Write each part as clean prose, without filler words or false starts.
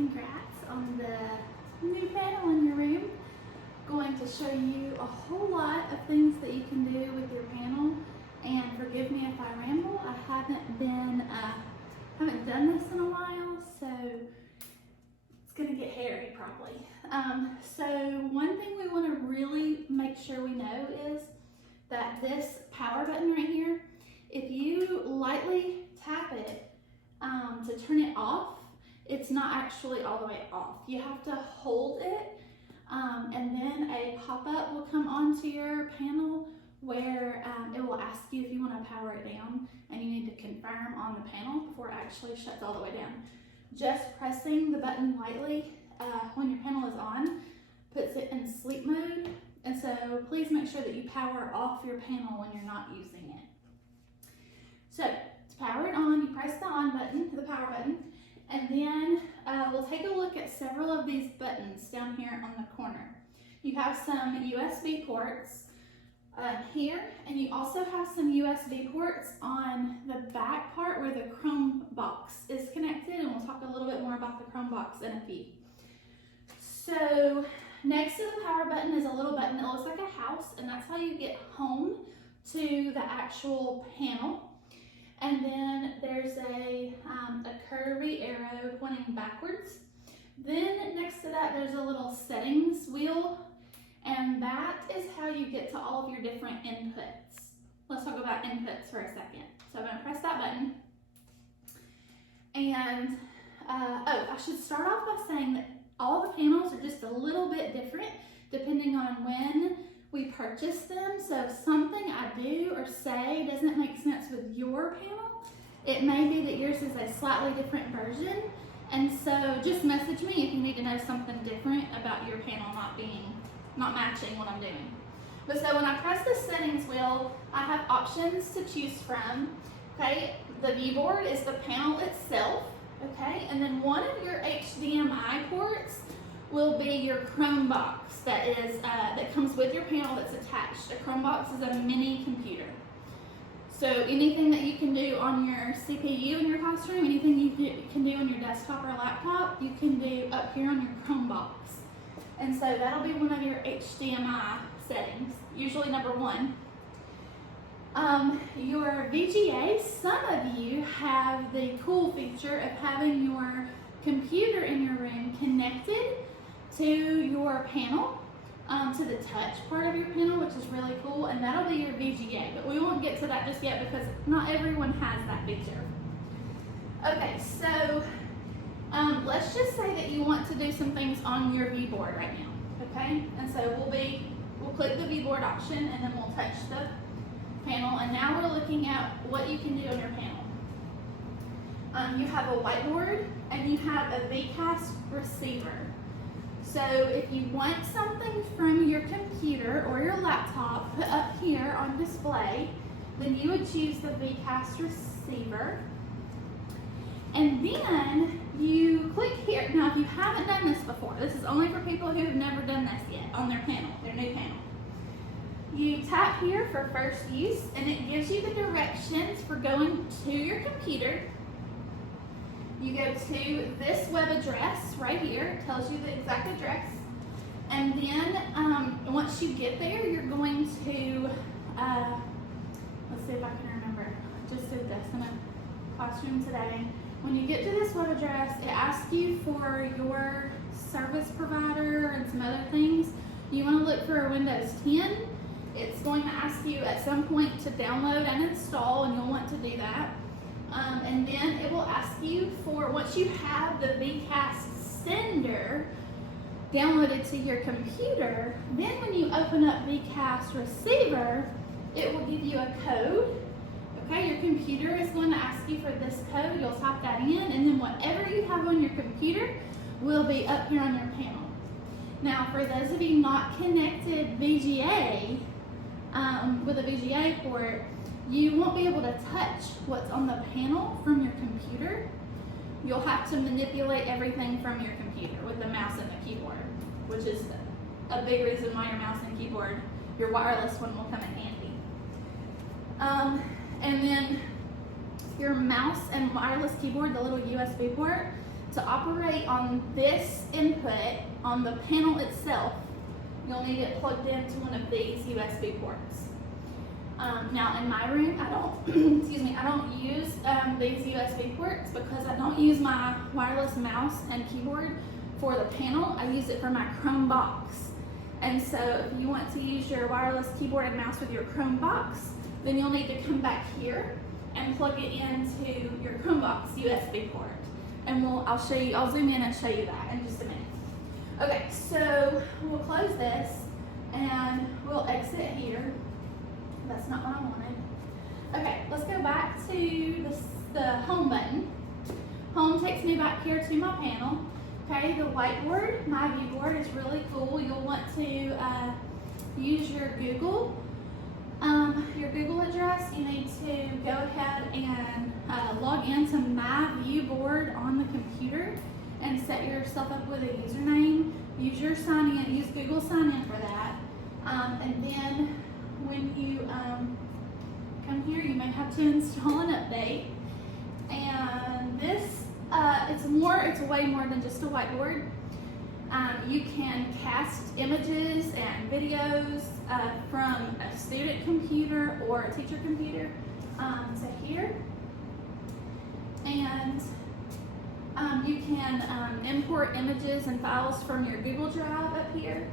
congrats on the new panel in your room. Going to show you a whole lot of things that you can do with your panel, and forgive me if I ramble. I haven't done this in a while, so it's gonna get hairy probably. So one thing we want to really make sure we know is that this power button right here, if you lightly tap it to turn it off, it's not actually all the way off. You have to hold it, and then a pop-up will come onto your panel where it will ask you if you want to power it down, and you need to confirm on the panel before it actually shuts all the way down. Just pressing the button lightly when your panel is on puts it in sleep mode, and so please make sure that you power off your panel when you're not using it. So to power it on, you press the on button, the power button, and then we'll take a look at several of these buttons down here on the corner. You have some USB ports here, and you also have some USB ports on the back part where the Chrome box is connected, and we'll talk a little bit more about the Chrome box in a few. So next to the power button is a little button that looks like a house, and that's how you get home to the actual panel. And then there's a curvy arrow pointing backwards. Then next to that there's a little settings wheel, and that is how you get to all of your different inputs. Let's talk about inputs for a second. So I'm gonna press that button. And, I should start off by saying that all the panels are just a little bit different depending on when we purchase them. So if something I do or say doesn't make sense with your panel, it may be that yours is a slightly different version. And so just message me if you need to know something different about your panel not matching what I'm doing. But so when I press the settings wheel, I have options to choose from. Okay, the view board is the panel itself. Okay, and then one of your HDMI ports will be your Chrome box that comes with your panel that's attached. A Chrome box is a mini computer. So anything that you can do on your CPU in your classroom, anything you can do on your desktop or laptop, you can do up here on your Chrome box. And so that'll be one of your HDMI settings, usually number one. Your VGA, some of you have the cool feature of having your computer in your room connected to your panel, to the touch part of your panel, which is really cool, and that'll be your VGA, but we won't get to that just yet because not everyone has that feature. Okay, so let's just say that you want to do some things on your view board right now, okay? And so we'll click the view board option, and then we'll touch the panel, and now we're looking at what you can do on your panel. You have a whiteboard, and you have a VCast receiver. So if you want something from your computer or your laptop put up here on display, then you would choose the VCast receiver. And then you click here. Now if you haven't done this before, this is only for people who have never done this yet on their panel, their new panel. You tap here for first use, and it gives you the directions for going to your computer. You go to this web address right here, it tells you the exact address. And then once you get there, you're going to, let's see if I can remember. I just did this in a classroom today. When you get to this web address, it asks you for your service provider and some other things. You want to look for a Windows 10. It's going to ask you at some point to download and install, and you'll want to do that. And then it will ask you for, once you have the VCast sender downloaded to your computer, then when you open up VCast receiver, it will give you a code. Okay, your computer is going to ask you for this code. You'll type that in, and then whatever you have on your computer will be up here on your panel. Now, for those of you not connected VGA, with a VGA port, you won't be able to touch what's on the panel from your computer. You'll have to manipulate everything from your computer with the mouse and the keyboard, which is a big reason why your mouse and keyboard, your wireless one, will come in handy. And then your mouse and wireless keyboard, the little USB port, to operate on this input on the panel itself, you'll need it plugged into one of these USB ports. Now in my room, I don't, excuse me, I don't use these USB ports because I don't use my wireless mouse and keyboard for the panel. I use it for my Chromebox. And so if you want to use your wireless keyboard and mouse with your Chromebox, then you'll need to come back here and plug it into your Chromebox USB port. And I'll show you, I'll zoom in and show you that in just a minute. Okay, so we'll close this and we'll exit here. That's not what I wanted. Okay, let's go back to the home button. Home takes me back here to my panel. Okay, the whiteboard, my view board is really cool. You'll want to use your Google address. You need to go ahead and log into my view board on the computer and set yourself up with a username. Use your sign in, use Google sign in for that. And then when you come here, you may have to install an update. And this, it's way more than just a whiteboard. You can cast images and videos from a student computer or a teacher computer to here. And you can import images and files from your Google Drive up here.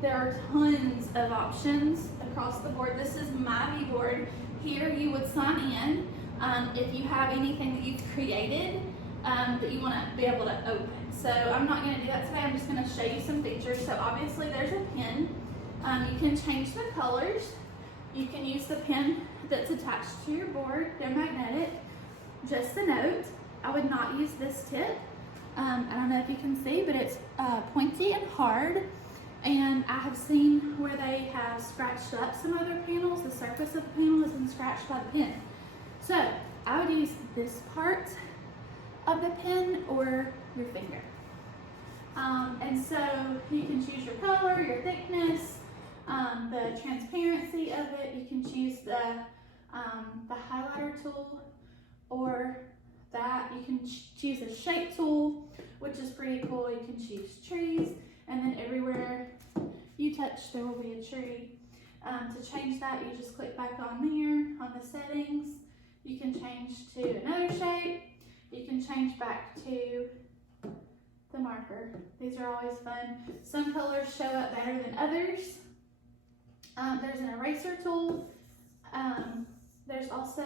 There are tons of options across the board. This is my view board. Here you would sign in if you have anything that you've created that you want to be able to open. So I'm not going to do that today. I'm just going to show you some features. So obviously there's a pen. You can change the colors. You can use the pen that's attached to your board. They're magnetic. Just a note, I would not use this tip. I don't know if you can see, but it's pointy and hard. And I have seen where they have scratched up some other panels. The surface of the panel has been scratched by the pen. So I would use this part of the pen or your finger. And so you can choose your color, your thickness, the transparency of it. You can choose the highlighter tool or that. You can choose a shape tool, which is pretty cool. You can choose trees, and then everywhere you touch, there will be a tree. To change that, you just click back on there, on the settings. You can change to another shape. You can change back to the marker. These are always fun. Some colors show up better than others. There's an eraser tool. There's also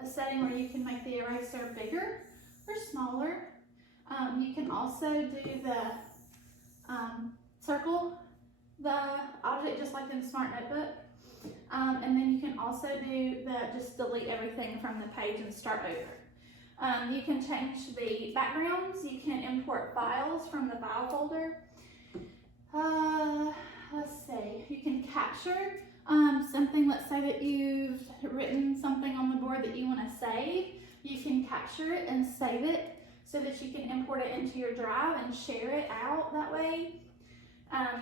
a setting where you can make the eraser bigger or smaller. You can also do the circle the object just like in Smart Notebook. And then you can also do just delete everything from the page and start over. You can change the backgrounds. You can import files from the file folder. Let's see, you can capture something. Let's say that you've written something on the board that you want to save. You can capture it and save it so that you can import it into your drive and share it out that way.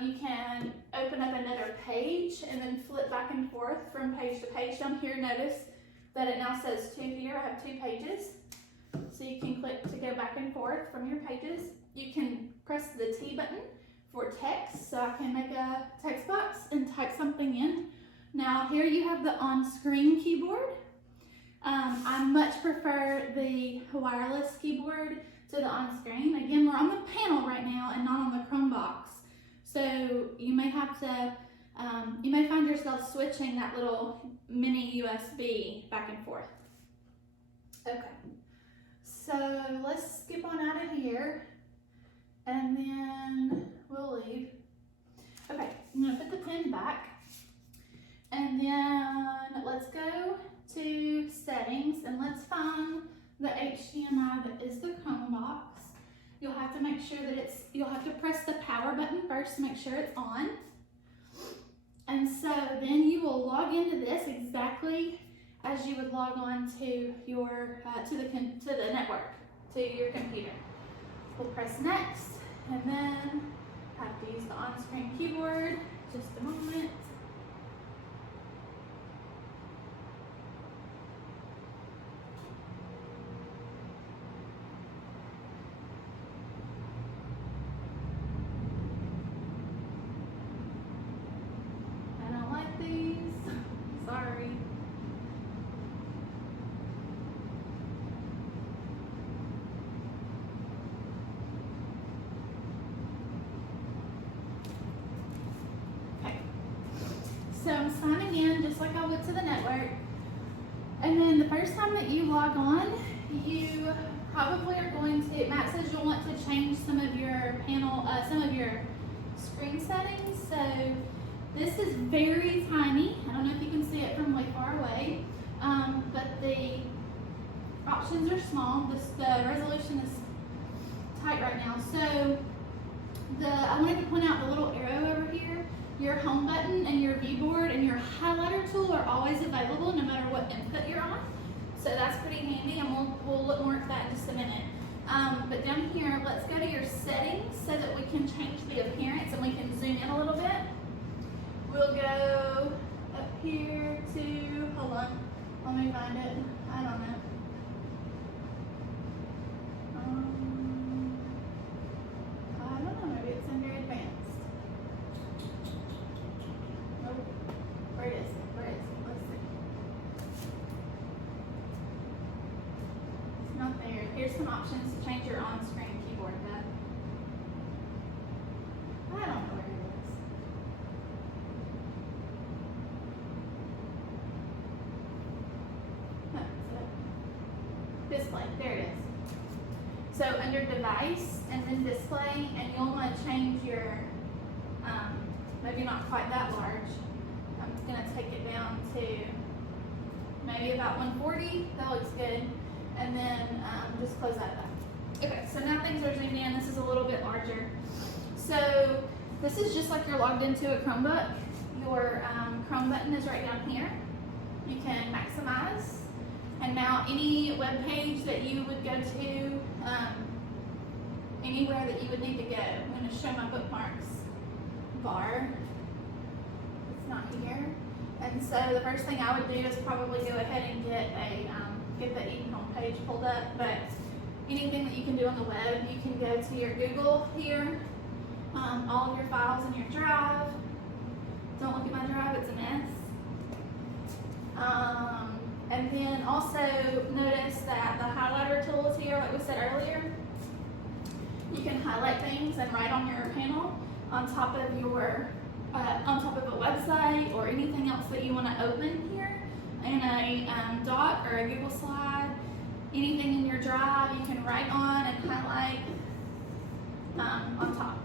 You can open up another page and then flip back and forth from page to page. Down here, notice that it now says 2 here. I have 2 pages. So you can click to go back and forth from your pages. You can press the T button for text. So I can make a text box and type something in. Now here you have the on-screen keyboard. I much prefer the wireless keyboard to the on-screen. Again, we're on the panel right now and not on the Chromebox. So you may have to, you may find yourself switching that little mini USB back and forth. Okay, so let's skip on out of here and then we'll leave. Okay, I'm gonna put the pen back and then let's go to settings and let's find the HDMI that is the Chromebox. You'll have to make sure that you'll have to press the power button first to make sure it's on. And so then you will log into this exactly as you would log on to your, to the network, to your computer. We'll press next and then have to use the on-screen keyboard. Just a moment. up to the network. And then the first time that you log on, you probably are going to, Matt says you'll want to change some of your panel, some of your screen settings. So this is very tiny. I don't know if you can see it from way far away, but the options are small. The resolution is tight right now. So I wanted to point out the little arrow over here. Your home button and your view board and your highlighter tool are always available no matter what input you're on. So that's pretty handy, and we'll look more at that in just a minute. But down here, let's go to your settings so that we can change the appearance and we can zoom in a little bit. We'll go up here to, hold on, let me find it. I don't know. I don't know, maybe it's under advanced. Nope. Where is it? Where is it? Let's see. It's not there. Here's some options to change your on-screen keyboard tab. I don't know where it is. Display, there it is. So under device and then display, and you'll want to change your, maybe not quite that large. I'm just going to take it down to maybe about 140. That looks good. And then just close that up. Okay, so now things are zoomed in. This is a little bit larger. So this is just like you're logged into a Chromebook. Your Chrome button is right down here. You can maximize. And now any web page that you would go to, anywhere that you would need to go. I'm going to show my bookmarks bar. It's not here. And so the first thing I would do is probably go ahead and get the Eden home page pulled up. But anything that you can do on the web, you can go to your Google here, all of your files in your drive. Don't look at my drive, it's a mess. And then also notice that the highlighter tool is here, like we said earlier. You can highlight things and write on your panel on top of a website or anything else that you want to open here in a doc or a Google slide. Anything in your drive you can write on and highlight on top.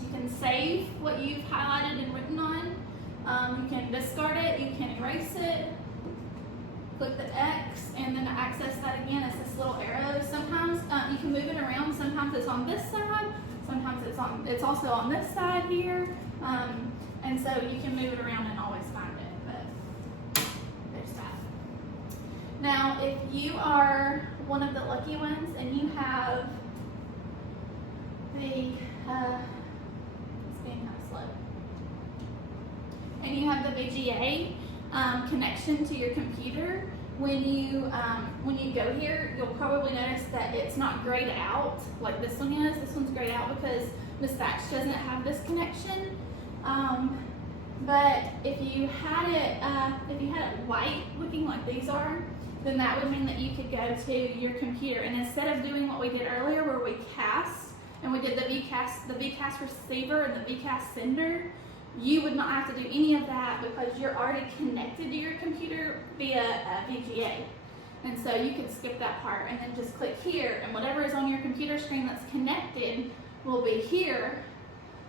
You can save what you've highlighted and written on. You can discard it, you can erase it. Click the X, and then to access that again, it's this little arrow. Sometimes you can move it around. Sometimes it's on this side. Sometimes it's also on this side here. And so you can move it around and always find it. But there's that. Now, if you are one of the lucky ones and you have the it's being kind of slow, and you have the VGA connection to your computer, when you go here, you'll probably notice that it's not grayed out like this one is. This one's grayed out because Miss Thatch doesn't have this connection. But if you had it white looking like these are, then that would mean that you could go to your computer, and instead of doing what we did earlier where we cast and we did the VCast receiver and the VCast sender, you would not have to do any of that because you're already connected to your computer via VGA. And so you can skip that part and then just click here, and whatever is on your computer screen that's connected will be here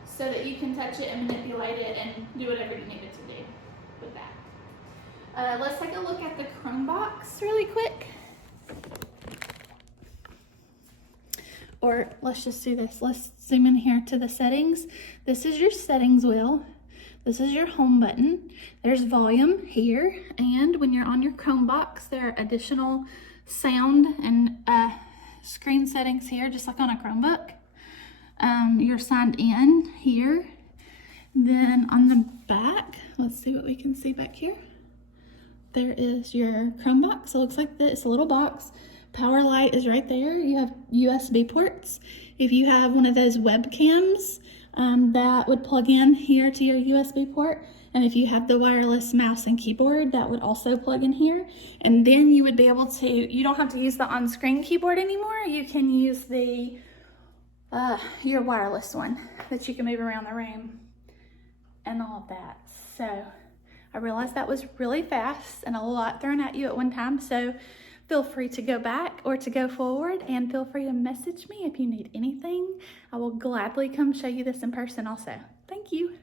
so that you can touch it and manipulate it and do whatever you need it to do with that. Let's take a look at the Chromebox really quick. Or let's just do this. Let's zoom in here to the settings. This is your settings wheel. This is your home button. There's volume here. And when you're on your Chromebox, there are additional sound and screen settings here, just like on a Chromebook. You're signed in here. Then on the back, let's see what we can see back here. There is your Chromebox. It looks like this, a little box. Power light is right there. You have USB ports. If you have one of those webcams, that would plug in here to your USB port. And if you have the wireless mouse and keyboard, that would also plug in here. And then you would be able to, you don't have to use the on-screen keyboard anymore. You can use the your wireless one that you can move around the room and all of that. So I realize that was really fast and a lot thrown at you at one time, so feel free to go back or to go forward, and feel free to message me if you need anything. I will gladly come show you this in person also. Thank you.